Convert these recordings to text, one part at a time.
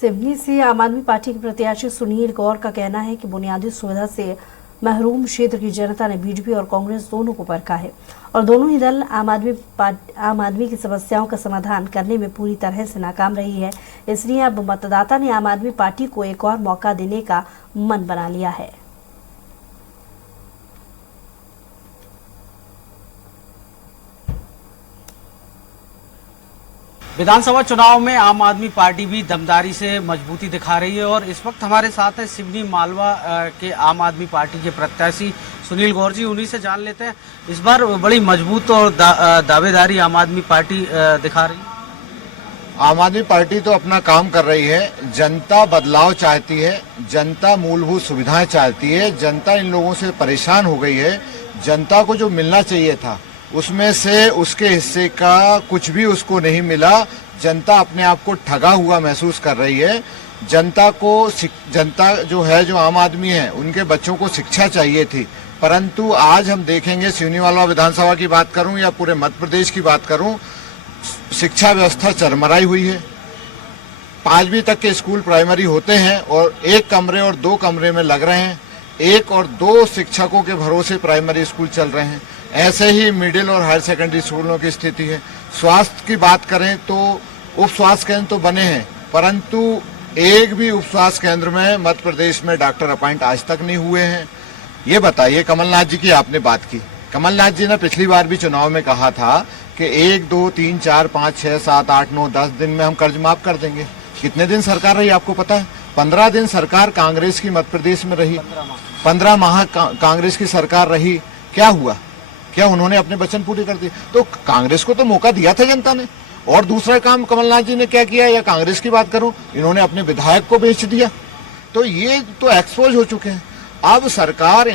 सिवनी से आम आदमी पार्टी के प्रत्याशी सुनील गौर का कहना है कि बुनियादी सुविधा से महरूम क्षेत्र की जनता ने बीजेपी और कांग्रेस दोनों को परखा है और दोनों ही दल आम आदमी की समस्याओं का समाधान करने में पूरी तरह से नाकाम रही है। इसलिए अब मतदाता ने आम आदमी पार्टी को एक और मौका देने का मन बना लिया है। विधानसभा चुनाव में आम आदमी पार्टी भी दमदारी से मजबूती दिखा रही है और इस वक्त हमारे साथ है सिवनी मालवा के आम आदमी पार्टी के प्रत्याशी सुनील गौर जी। उन्हीं से जान लेते हैं, इस बार बड़ी मजबूत और दावेदारी आम आदमी पार्टी दिखा रही है। आम आदमी पार्टी तो अपना काम कर रही है। जनता बदलाव चाहती है, जनता मूलभूत सुविधाएं चाहती है। जनता इन लोगों से परेशान हो गई है। जनता को जो मिलना चाहिए था उसमें से उसके हिस्से का कुछ भी उसको नहीं मिला। जनता अपने आप को ठगा हुआ महसूस कर रही है। जनता जो है, जो आम आदमी है, उनके बच्चों को शिक्षा चाहिए थी, परंतु आज हम देखेंगे सिवनी मालवा विधानसभा की बात करूं या पूरे मध्य प्रदेश की बात करूं, शिक्षा व्यवस्था चरमराई हुई है। 5वीं तक के स्कूल प्राइमरी होते हैं और 1 कमरे और 2 कमरे में लग रहे हैं। 1 और 2 शिक्षकों के भरोसे प्राइमरी स्कूल चल रहे हैं। ऐसे ही मिडिल और हायर सेकेंडरी स्कूलों की स्थिति है। स्वास्थ्य की बात करें तो उप स्वास्थ्य केंद्र तो बने हैं, परंतु एक भी उप स्वास्थ्य केंद्र में मध्य प्रदेश में डॉक्टर अपॉइंट आज तक नहीं हुए हैं। ये बताइए, कमलनाथ जी की आपने बात की। कमलनाथ जी ने पिछली बार भी चुनाव में कहा था कि 1, 2, 3, 4, 5, 6, 7, 8, 9, 10 दिन में हम कर्ज माफ कर देंगे। कितने दिन सरकार रही आपको पता है? 15 दिन सरकार कांग्रेस की मध्य प्रदेश में रही। 15 माह कांग्रेस की सरकार रही। क्या हुआ? क्या उन्होंने अपने वचन पूरे कर दिए? तो कांग्रेस को तो मौका दिया था जनता ने। और दूसरा काम कमलनाथ जी ने क्या किया, या कांग्रेस की बात करूं, इन्होंने अपने विधायक को बेच दिया। तो ये तो एक्सपोज हो चुके हैं। अब सरकार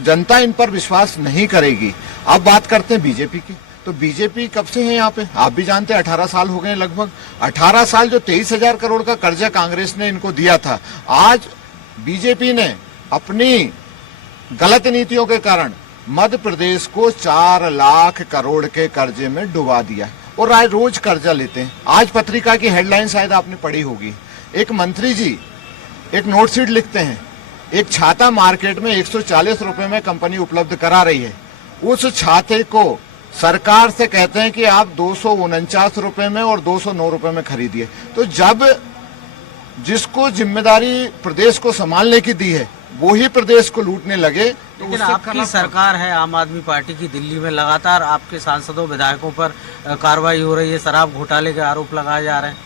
जनता इन पर विश्वास नहीं करेगी। अब बात करते हैं बीजेपी की। तो बीजेपी कब से है यहाँ पे? आप भी जानते हैं, 18 साल हो गए लगभग। 18 साल जो 23,000 करोड़ का कर्जा कांग्रेस ने इनको दिया था, आज बीजेपी ने अपनी गलत नीतियों के कारण मध्य प्रदेश को 4 लाख करोड़ के कर्जे में डुबा दिया और आज रोज कर्जा लेते हैं। आज पत्रिका की हेडलाइन शायद आपने पढ़ी होगी, एक मंत्री जी एक नोट शीट लिखते हैं, एक छाता मार्केट में 140 रुपए में कंपनी उपलब्ध करा रही है। उस छाते को सरकार से कहते हैं कि आप 249 रुपए में और 209 रुपए में खरीदिए। तो जब जिसको जिम्मेदारी प्रदेश को संभालने की दी है वो ही प्रदेश को लूटने लगे तो लेकिन आपकी सरकार है आम आदमी पार्टी की, दिल्ली में लगातार आपके सांसदों विधायकों पर कार्रवाई हो रही है, शराब घोटाले के आरोप लगाए जा रहे हैं।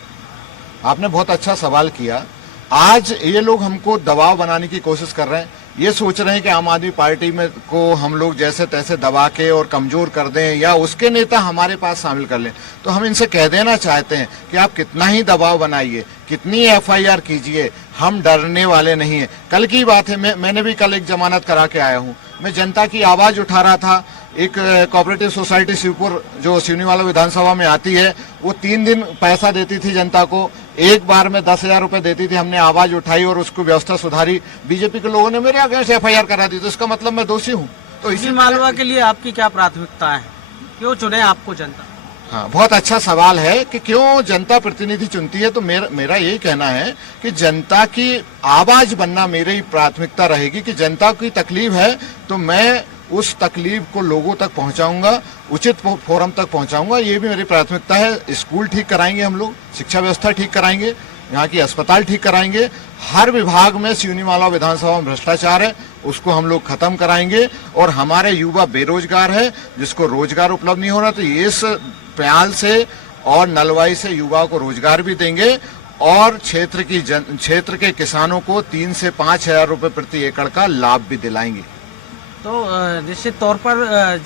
आपने बहुत अच्छा सवाल किया। आज ये लोग हमको दबाव बनाने की कोशिश कर रहे हैं। ये सोच रहे हैं कि आम आदमी पार्टी में को हम लोग जैसे तैसे दबा के और कमजोर कर दें या उसके नेता हमारे पास शामिल कर लें। तो हम इनसे कह देना चाहते हैं कि आप कितना ही दबाव बनाइए, कितनी FIR कीजिए, हम डरने वाले नहीं है। कल की बात है, मैंने भी कल एक जमानत करा के आया हूँ। मैं जनता की आवाज उठा रहा था। एक कोऑपरेटिव सोसाइटी शिवपुर जो सिवनी मालवा विधानसभा में आती है, वो 3 दिन पैसा देती थी जनता को, एक बार में 10,000 रुपए देती थी। हमने आवाज उठाई और उसको व्यवस्था सुधारी। बीजेपी के लोगों ने मेरे आगे से FIR करा दी, तो इसका मतलब मैं दोषी हूँ। तो इसी मालवा के लिए आपकी क्या प्राथमिकता है? क्यों चुने आपको जनता? हाँ, बहुत अच्छा सवाल है कि क्यों जनता प्रतिनिधि चुनती है। तो मेरा यही कहना है कि जनता की आवाज बनना मेरी प्राथमिकता रहेगी कि जनता की तकलीफ है तो मैं उस तकलीफ को लोगों तक पहुंचाऊंगा, उचित फोरम तक पहुंचाऊंगा। ये भी मेरी प्राथमिकता है। स्कूल ठीक कराएंगे हम लोग, शिक्षा व्यवस्था ठीक कराएंगे, यहाँ की अस्पताल ठीक कराएंगे। हर विभाग में सिवनी मालवा विधानसभा में भ्रष्टाचार है, उसको हम लोग खत्म कराएंगे। और हमारे युवा बेरोजगार है, जिसको रोजगार उपलब्ध नहीं हो रहा, तो इस प्याल से और नलवाई से युवाओं को रोजगार भी देंगे और क्षेत्र के किसानों को 3 से 5,000 रुपए प्रति एकड़ का लाभ भी दिलाएंगे। तो निश्चित तौर पर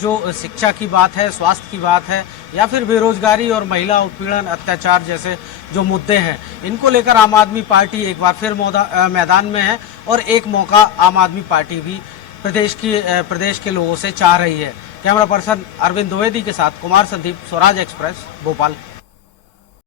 जो शिक्षा की बात है, स्वास्थ्य की बात है, या फिर बेरोजगारी और महिला उत्पीड़न अत्याचार जैसे जो मुद्दे हैं, इनको लेकर आम आदमी पार्टी एक बार फिर मैदान में है और एक मौका आम आदमी पार्टी भी प्रदेश के लोगों से चाह रही है। कैमरा पर्सन अरविंद द्विवेदी के साथ कुमार संदीप, स्वराज एक्सप्रेस, भोपाल।